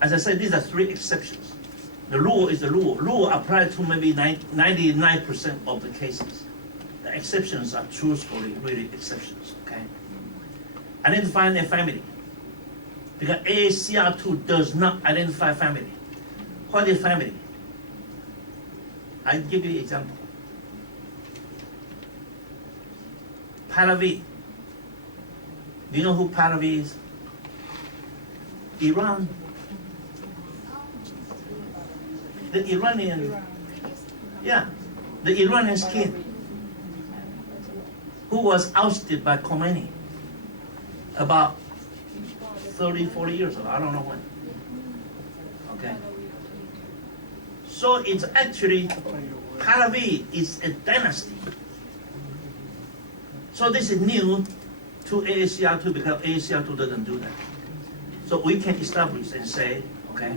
As I said, these are three exceptions. The rule is the rule. Rule applies to maybe 99% of the cases. The exceptions are truthfully really exceptions, okay? Identifying a family. Because AACR2 does not identify family. What is family? I'll give you an example. Pahlavi. Do you know who Pahlavi is? Iran. The Iranian, yeah, the Iranian king who was ousted by Khomeini about 30, 40 years ago. I don't know when. Okay. So it's actually, Pahlavi is a dynasty. So this is new to AACR2 because AACR2 doesn't do that. So we can establish and say, okay,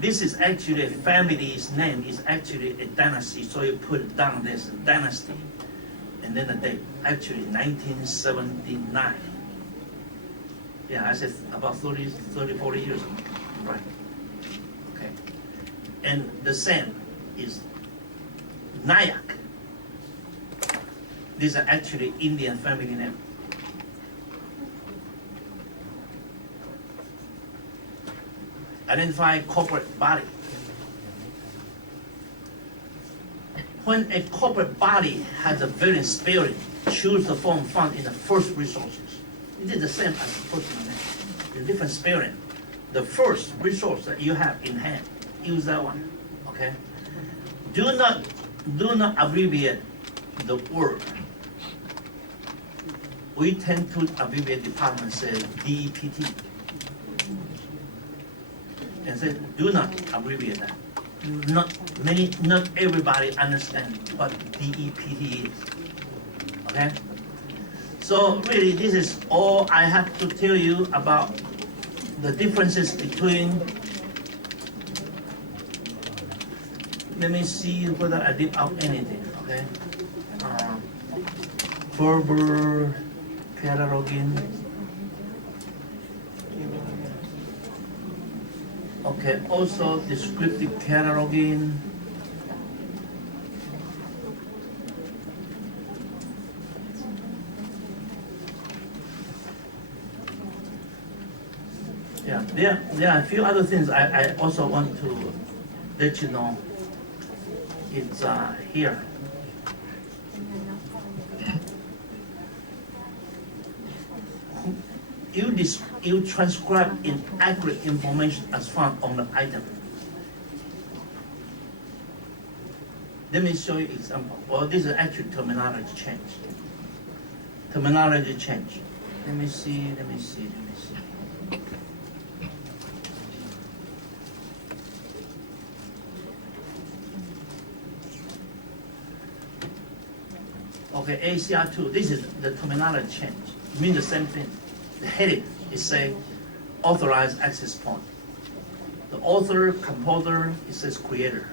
this is actually a family's name, is actually a dynasty. So you put it down, there's a dynasty. And then the date, actually 1979. Yeah, I said about 30, 40 years ago, right? Okay. And the same is Nayak. These are actually Indian family name. Identify corporate body. When a corporate body has a very spirit, choose the form found in the first resources. It is the same as the personal name. The different spirit. The first resource that you have in hand, use that one. Okay? Do not abbreviate the word. We tend to abbreviate department, say DEPT. And say, do not abbreviate that. Not everybody understands what DEPT is. Okay? So really, this is all I have to tell you about the differences between. Let me see whether I did out anything. Okay? Verbal cataloging. Okay, also descriptive cataloging. Yeah, there are a few other things I also want to let you know. It's here. You transcribe inaccurate information as found on the item. Let me show you an example. Well, this is actually terminology change. Terminology change. Let me see. Okay, ACR2, this is the terminology change. It means the same thing. The heading is say authorized access point. The author, composer, it says creator.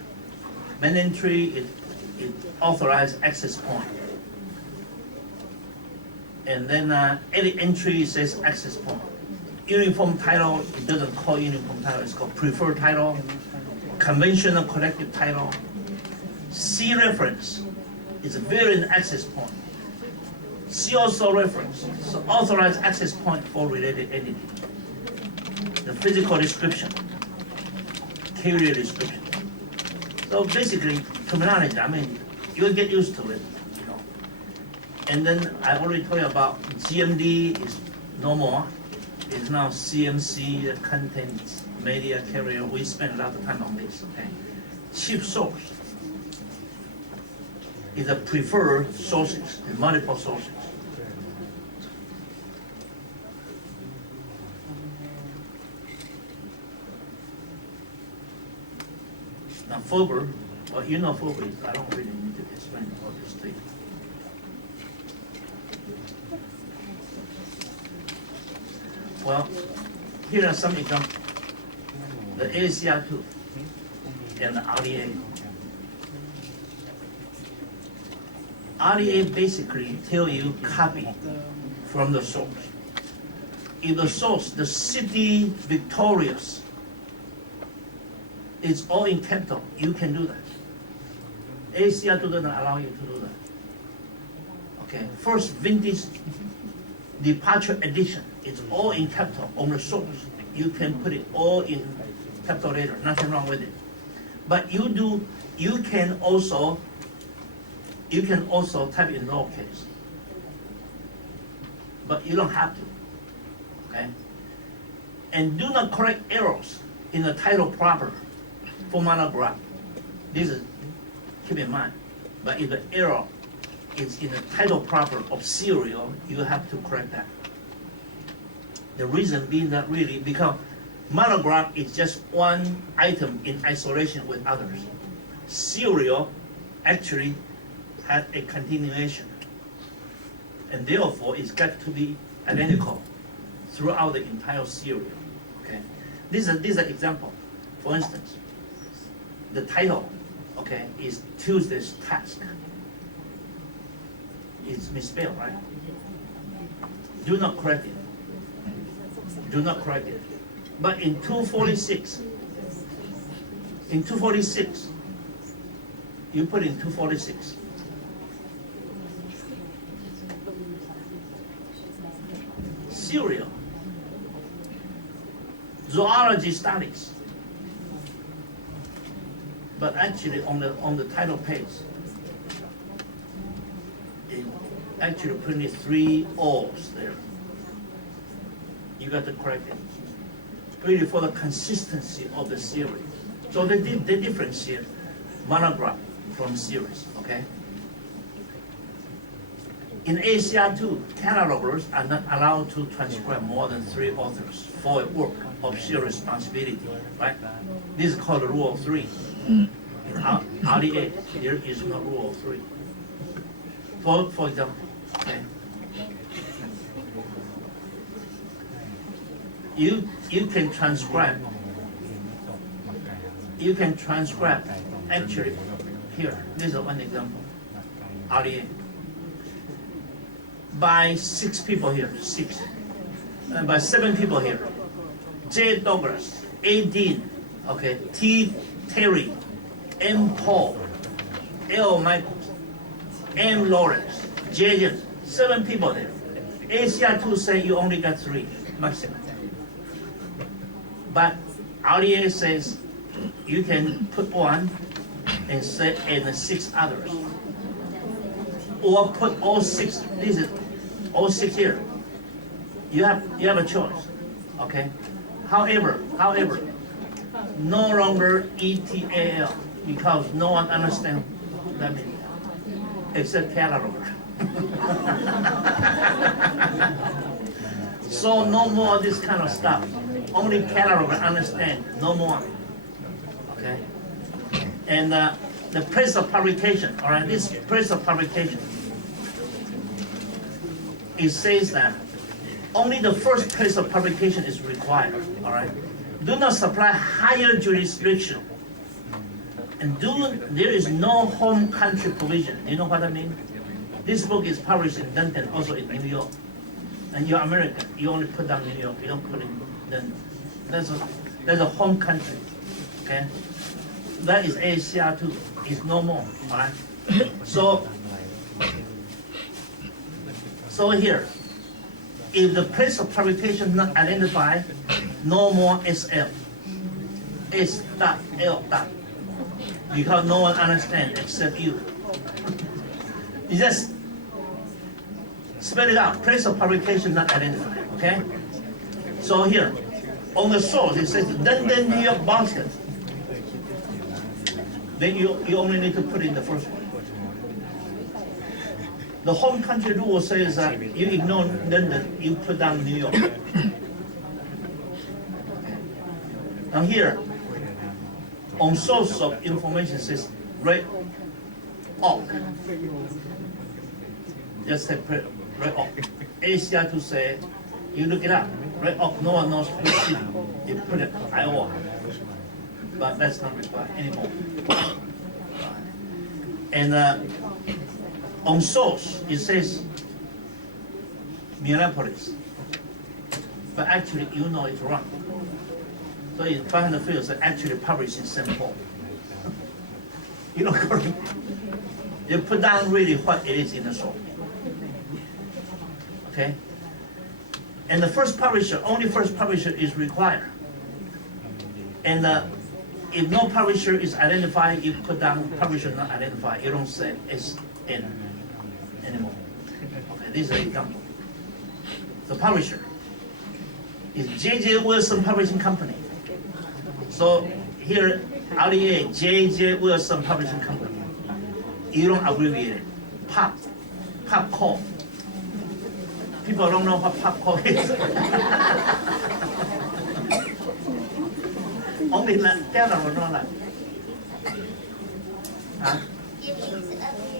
Main entry, it authorized access point. And then edit entry says access point. Uniform title, it doesn't call uniform title, it's called preferred title. Conventional collective title. C reference is a variant access point. See also reference, so authorized access point for related entity. The physical description, carrier description. So basically, terminology, I mean, you'll get used to it, you know. And then I already told you about GMD is no more. It's now CMC, content, media, carrier. We spend a lot of time on this, okay? Chief source is a preferred sources, multiple sources. Now FOBR, well, you know FOBR is, I don't really need to explain all this to you. Well, here are some examples. The ACR2 and the RDA. RDA basically tell you copy from the source. If the source, the city victorious, It's all in capital. You can do that. ACR2 doesn't allow you to do that. Okay, first vintage departure edition. It's all in capital on the source. You can put it all in capital later. Nothing wrong with it. But you can also type in lowercase. But you don't have to. Okay? And do not correct errors in the title proper for monograph. This is keep in mind. But if the error is in the title proper of serial, you have to correct that. The reason being that really because monograph is just one item in isolation with others. Serial actually has a continuation, and therefore it's got to be identical throughout the entire serial. Okay, this is an example. For instance, the title, okay, is Tuesday's task. It's misspelled, right? Do not correct it. Do not correct it. But in 246, you put in 246. Serial. Zoology studies. But actually on the title page, it actually printed 3 O's there. You got to correct it. Really for the consistency of the series. So they differentiate monograph from series, okay? In ACR2, catalogers are not allowed to transcribe more than 3 authors for a work of shared responsibility, right? This is called the rule of 3. In RDA, there is no rule of 3. For example, okay? You can transcribe. You can transcribe. Actually, here, this is one example. RDA. By 6 people here, 6. By 7 people here. J. Douglas, A. Dean, okay, T. Terry, M. Paul, L. Michaels, M. Lawrence, J. James, 7 people there. ACR2 say you only got 3 maximum. But RDA says you can put 1 and say and 6 others. Or put all 6. This is all 6 here. You have a choice. Okay? However, no longer ETAL because no one understands that means except cataloger. So no more this kind of stuff. Only cataloger understand, no more. Okay? And the place of publication, all right, this place of publication, it says that only the first place of publication is required, all right? Do not supply higher jurisdiction. And there is no home country provision. You know what I mean? This book is published in London, also in New York. And you're American, you only put down New York, you don't put in London. There's a home country, okay? That is ACR2, it's no more, all right? So here, if the place of publication not identified, no more SF. S dot L dot. Because no one understands except you. You just spell it out. Place of publication not identified. Okay? So here, on the source it says London, New York, Boston. Then you only need to put in the first one. The home country rule says that you ignore London, you put down New York. Now here, on source of information says red oak. Just say red oak. ACR2 say, you look it up. Red oak, no one knows which city. You put it Iowa. But that's not required anymore. And on source, it says Minneapolis. But actually, you know it's wrong. 所以 500 fields are actually published in same form. You don't go. You put down really what it is in the source. Okay? And the first publisher, only first publisher is required. And if no publisher is identified, you put down publisher not identified. You don't say SN anymore. Okay, this is an example. The publisher is J.J. Wilson Publishing Company. So here, RDA, J.J. Wilson Publishing Company. You don't abbreviate it. Popcorn. People don't know what popcorn is. Only Canada will know that. Huh?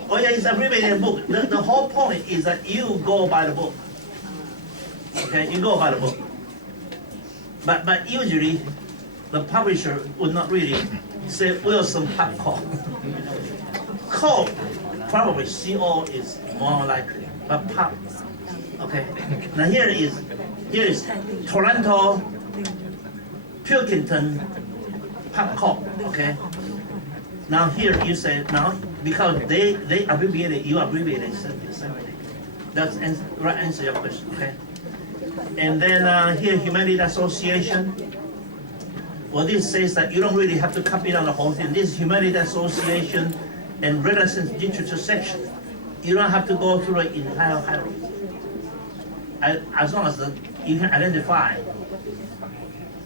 Oh yeah, it's abbreviated in the book. The whole point is that you go by the book. Okay, you go by the book. But usually, the publisher would not really say Wilson Popcorn. Co, probably CO is more likely, but pop. Okay. Now here is Toronto, Pilkington, Popcorn. Okay. Now here you say now because they abbreviated, you abbreviated something. That's right answer your question. Okay. And then here Humanity Association. Well, this says that you don't really have to copy down the whole thing. This is Humanity Association and Renaissance Literature section. You don't have to go through the entire hierarchy. As long as you can identify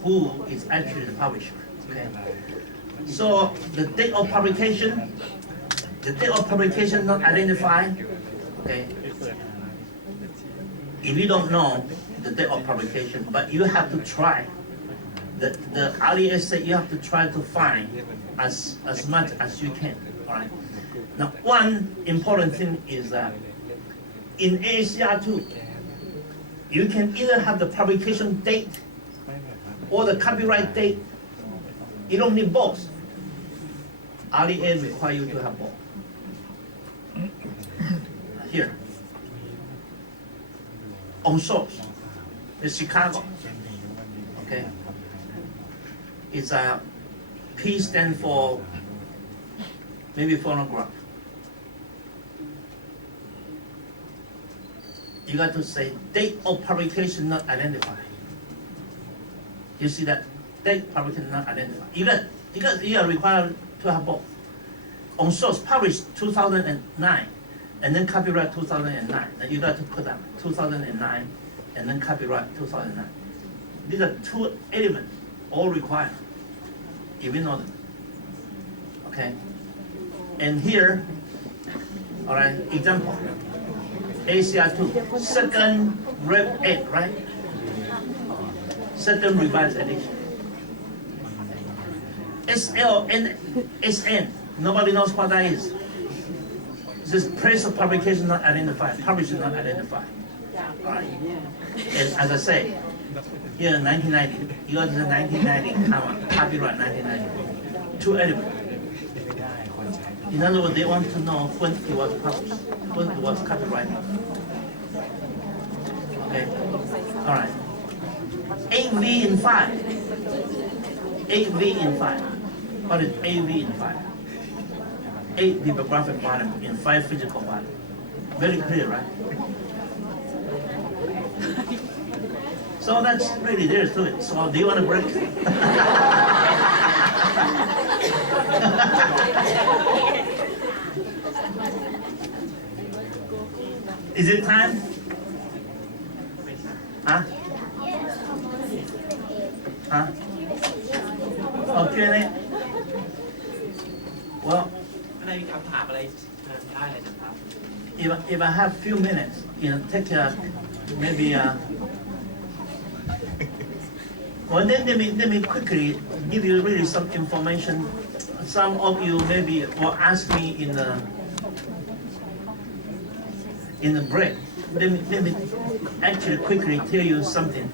who is actually the publisher. Okay. So the date of publication not identified. Okay. If you don't know the date of publication, but you have to try. The early essay you have to try to find as much as you can. All right. Now, one important thing is that in AACR2, you can either have the publication date or the copyright date. You don't need both. REA require you to have both. Here. On source. It's Chicago. Okay. It's a P stand for maybe phonograph. You got to say date of publication not identified. You see that date publication not identified. You are required to have both. On source published 2009, and then copyright 2009. Now you got to put that 2009, and then copyright 2009. These are two elements, all required. If you know them. Okay. And here, all right, example. ACR2, second Rev 8, right? Second revised edition. SL and SN, nobody knows what that is. This place of publication not identified, publisher not identified. All right. And as I say, here in 1990, you got the 1990 copyright 1990. Two elements. In other words, they want to know when it was published, when it was copyrighted. Okay. All right. 8V in 5. 8V in 5. What is 8V in 5? 8 bibliographic volume in 5 physical volume. Very clear, right? So that's really there to it. So do you want to break? Is it time? Huh? Huh? Okay. Well, if I have few minutes, take maybe well, then let me quickly give you really some information. Some of you maybe will ask me in the break. Let me actually quickly tell you something.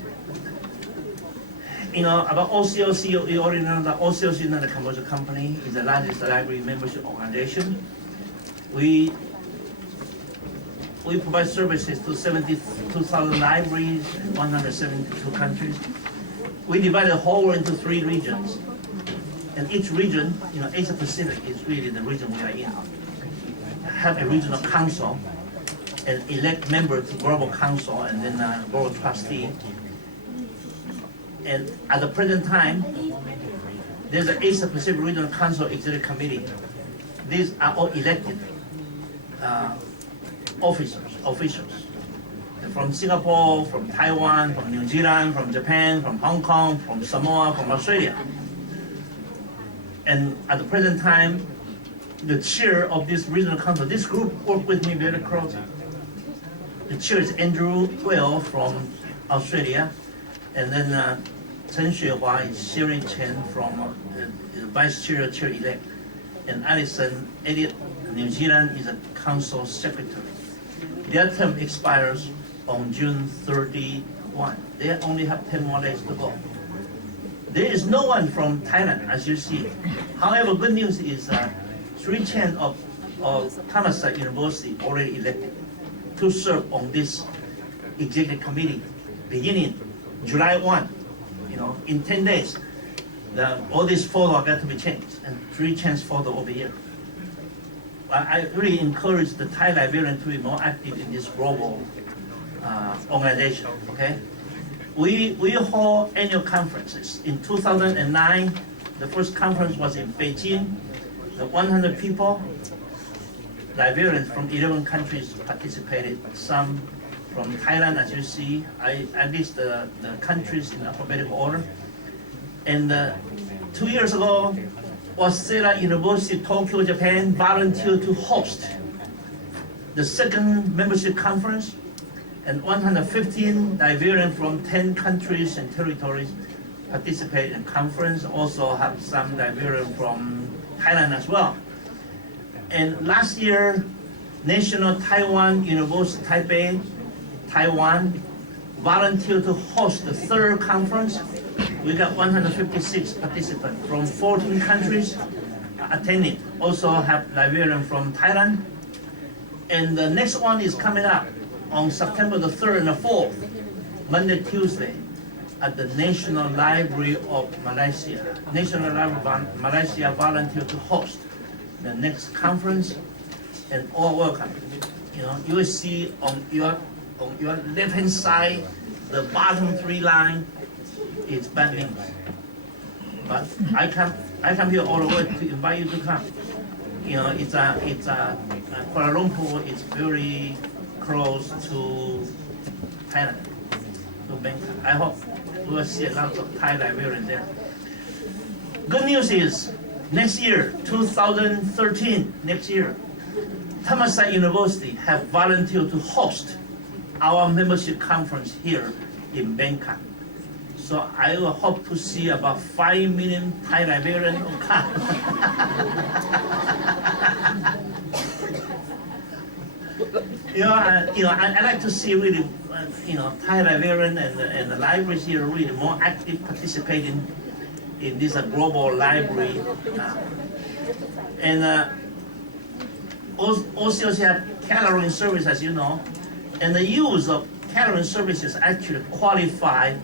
About OCOC, you already know that OCOC is not a commercial company. It's the largest library membership organization. We provide services to 72,000 libraries in 172 countries. we divided the whole world into 3 regions. And each region, Asia Pacific is really the region we are in. Have a regional council and elect members to global council and then global trustee. And at the present time, there's an Asia Pacific Regional Council Executive Committee. These are all elected officials. From Singapore, from Taiwan, from New Zealand, from Japan, from Hong Kong, from Samoa, from Australia. And at the present time, the chair of this regional council, this group worked with me very closely. The chair is Andrew Well from Australia, and then Chen Xuehua is Sherry Chen from Vice Chair, Chair-elect, and Alison Elliott, New Zealand, is a council secretary. Their term expires on June 31. They only have 10 more days to go. There is no one from Thailand, as you see. However, good news is Sri Chen of Thammasat University already elected to serve on this executive committee beginning July 1. In 10 days, all these photos got to be changed, and Sri Chen's photo over here. I really encourage the Thai librarian to be more active in this global organization. Okay, we hold annual conferences. In 2009, the first conference was in Beijing. The 100 people, librarians from 11 countries participated. Some from Thailand, as you see. I list the countries in alphabetical order. And 2 years ago, Waseda University, Tokyo, Japan, volunteered to host the second membership conference, and 115 librarians from 10 countries and territories participate in the conference. Also have some librarians from Thailand as well. And last year, National Taiwan University, Taipei, Taiwan, volunteered to host the third conference. We got 156 participants from 14 countries attending. Also have librarians from Thailand. And the next one is coming up on September the 3rd and the 4th, Monday, Tuesday, at the National Library of Malaysia. National Library of Malaysia volunteered to host the next conference, and all welcome. You will see on your left-hand side, the bottom 3 line is bad news. But I come here all the way to invite you to come. Kuala Lumpur is very close to Thailand, to Bangkok. I hope we will see a lot of Thai librarians there. Good news is, next year, 2013, next year, Thammasat University have volunteered to host our membership conference here in Bangkok. So I will hope to see about 5 million Thai librarians who come. I like to see really, Thai librarians and the libraries here really more active participating in this global library. And also have catering service, as you know, and the use of catering services actually qualify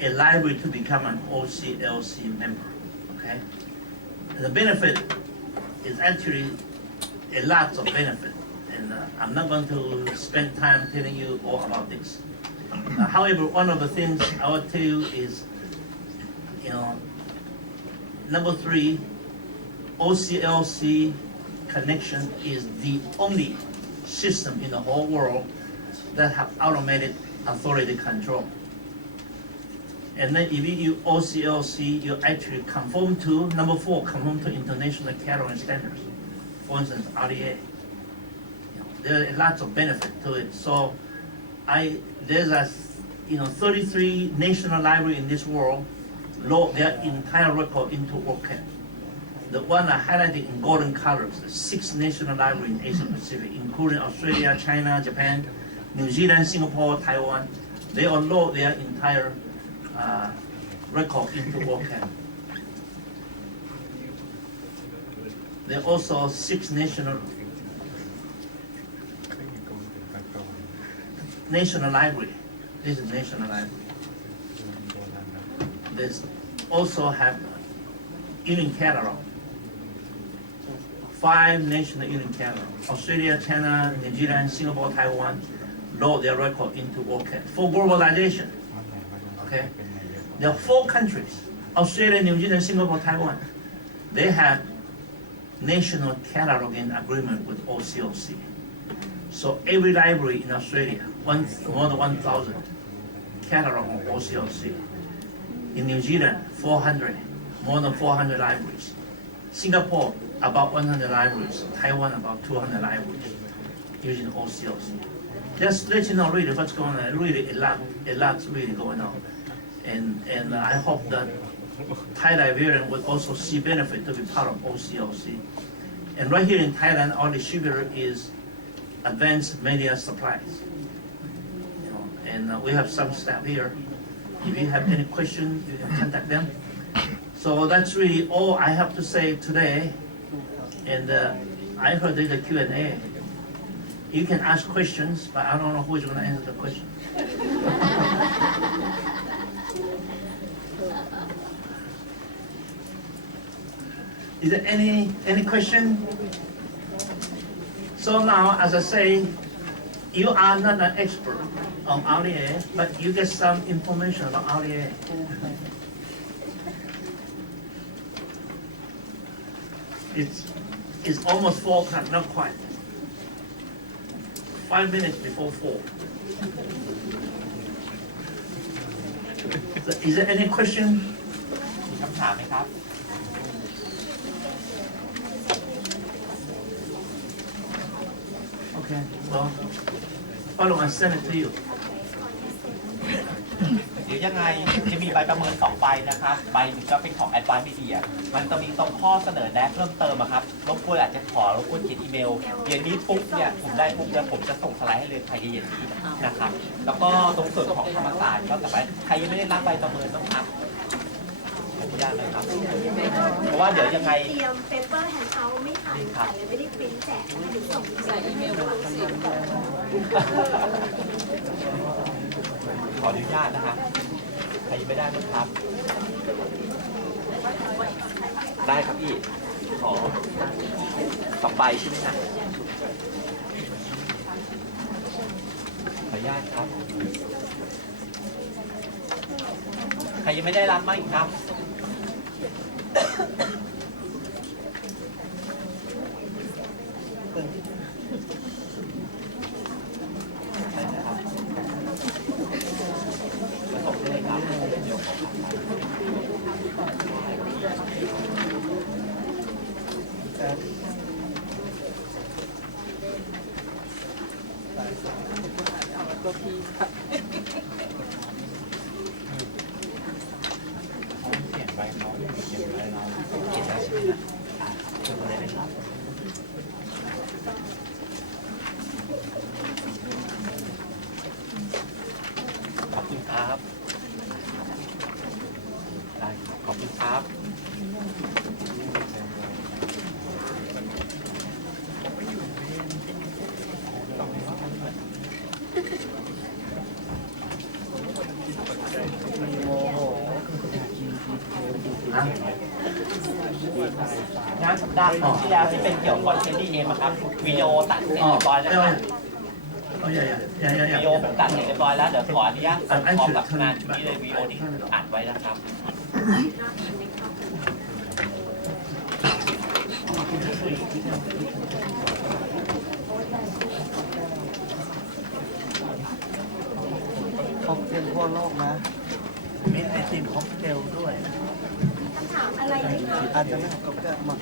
a library to become an OCLC member. Okay, and the benefit is actually a lot of benefit, and I'm not going to spend time telling you all about this. However, one of the things I will tell you is, number 3, OCLC connection is the only system in the whole world that have automated authority control. And then if you use OCLC, you actually conform to, number 4, conform to international catering standards. For instance, RDA. There are lots of benefit to it. So there's 33 national libraries in this world, load their entire record into OCAD. The one I highlighted in golden colors, the 6 national libraries in Asia Pacific, including Australia, China, Japan, New Zealand, Singapore, Taiwan, they all load their entire record into OCAD. There are also 6 national library. This is national library. there's also have union catalog. 5 national union catalog. Australia, China, New Zealand, Singapore, Taiwan load their record into WorldCat for globalization. Okay, there are 4 countries: Australia, New Zealand, Singapore, Taiwan. They have national cataloging agreement with OCLC. So every library in Australia, more than 1,000 catalog on OCLC. In New Zealand, 400, more than 400 libraries. Singapore, about 100 libraries. Taiwan, about 200 libraries using OCLC. Just let you know really what's going on. Really, a lot's really going on. And I hope that Thai librarian will also see benefit to be part of OCLC. And right here in Thailand, our distributor is Advanced Media Supplies. You know, and we have some staff here. If you have any questions, you can contact them. So that's really all I have to say today. And I heard there's a Q&A. You can ask questions, but I don't know who's going to answer the question. Is there any question? So now, as I say, you are not an expert on RDA, but you get some information about RDA. It's almost 4 o'clock, not quite. 5 minutes before 4. So is there any question? มีคำถามไหมครับ Okay, well, follow and send it to you. เดี๋ยวยังไงจะมีใบประเมิน2ใบนะครับใบหนึ่งก็เป็นของ Advanced Media มันจะมีตรงข้อเสนอแนะเพิ่มเติมอะครับรบกวนอาจจะขอรบกวนเขียนอีเมลเย็นนี้ปุ๊บเนี่ยผมได้ปุ๊บแล้วผมจะส่งสไลด์ให้เลยภายในเย็นนี้นะครับแล้วก็ตรงส่วนของธรรมศาสตร์ก็สามารถใครยังไม่ได้รับใบประเมินต้องครับขออนุญาตเลยครับเพราะว่าเดี๋ยวยังไงเตรียมเปเปอร์แฮนด์เอาท์ไม่ทันค่ะเลยไม่ได้ปริ้นแจกหรือส่งใส่อีเมลมาเสียง ขออนุญาตนะครับใครยังไม่ได้บ้างครับได้ครับพี่ขอ2ใบใช่ไหมครับขออนุญาตครับใครยังไม่ได้รับบ้างครับขอบคุณครับได้ขอบคุณครับงานสัปดาห์ที่แล้วที่เป็นเกี่ยวกับคอนเทนต์ดีเอ็มครับวิดีโอตัดเสร็จเรียบร้อยแล้วครับวิดีโอผมตัดเสร็จเรียบร้อยแล้วเดี๋ยวขออนุญาตส่งพร้อมกับงานที่เลยวิดีโอที่อัดไว้นะครับค็อกเทลทั่วโลกนะมีไอติมค็อกเทลด้วย คำถามอะไรไหมคะ อาจจะไม่ค็อกเทลมา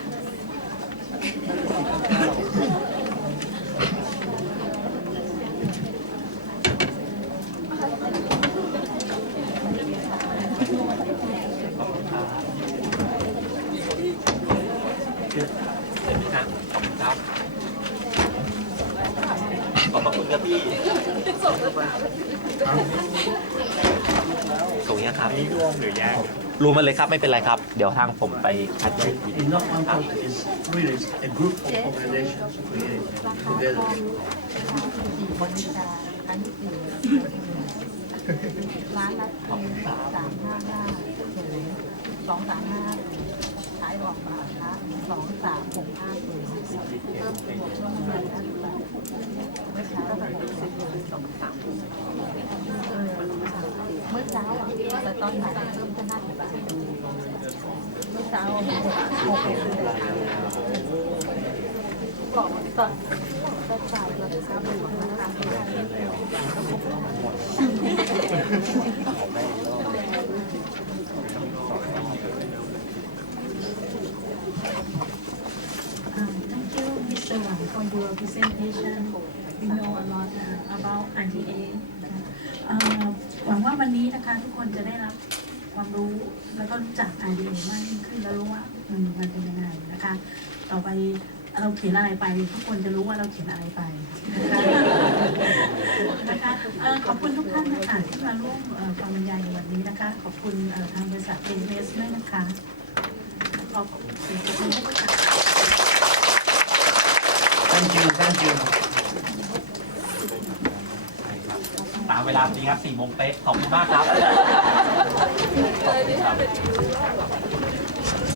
ขอบคุณครับพี่ส่งยังครับนี่รวมหรือแยกรวมมาเลยครับไม่เป็นไรครับเดี๋ยวทางผมไปคัดแยกที It's not one person, it's really a group of organizations created together. อันนี้คือร้านละ355 2350ขายบอกบาทนะ23650เพิ่มบวกลบมาแล้วเมื่อเช้าแบบเมื่อเช้าแต่ตอนไหนเริ่มจะน่าจะบาทเมื่อเช้าบอกตอนจ่ายราคาบวกนะคะThank you, Mr. Wang, for your presentation. We know a lot about IDA. หวังว่าวันนี้นะคะทุกคนจะได้รับความรู้แล้วก็รู้จัก IDA มากยิ่งขึ้นแล้วรู้ว่ามันเป็นยังไงนะคะ ต่อไปเราเขียนอะไรไปทุกคนจะรู้ว่าเราเขียนอะไรไปนะคะขอบคุณทุกท่านนะคะที่มาร่วมฟังบรรยายในวันนี้นะคะขอบคุณทางบริษัท ABS ด้วยนะคะขอบคุณทุกท่านค่ะ Thank you, thank you. ตามเวลาจริงครับ4 โมงเป๊ะขอบคุณมากครับ